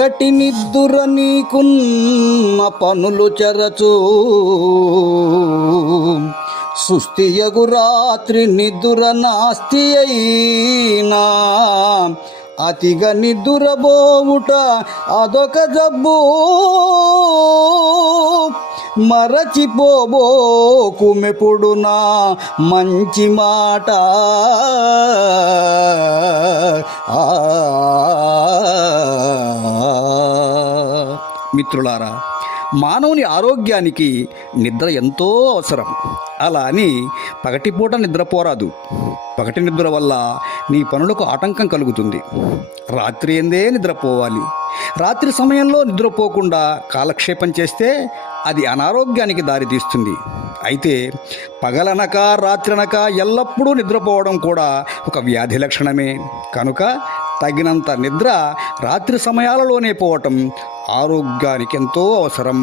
గటి నిద్దుర నీకున్న పనులు చెరచు. సుస్థియగు రాత్రి నిద్దుర నాస్తి అయినా. అతిగా నిద్దురబోవుట అదొక జబ్బు. మరచిపోబోకుమెప్పుడు నా మంచి మాట. మిత్రులారా మానవుని ఆరోగ్యానికి నిద్ర ఎంతో అవసరం. అలా అని పగటిపూట నిద్రపోరాదు పగటి నిద్ర వల్ల నీ పనులకు ఆటంకం కలుగుతుంది. రాత్రి ఎందే నిద్రపోవాలి రాత్రి సమయంలో నిద్రపోకుండా కాలక్షేపం చేస్తే అది అనారోగ్యానికి దారితీస్తుంది అయితే పగలనక రాత్రనక ఎల్లప్పుడూ నిద్రపోవడం కూడా ఒక వ్యాధి లక్షణమే. కనుక తగినంత నిద్ర రాత్రి సమయాలలోనే పోవటం ఆరోగ్యానికి ఎంతో అవసరం.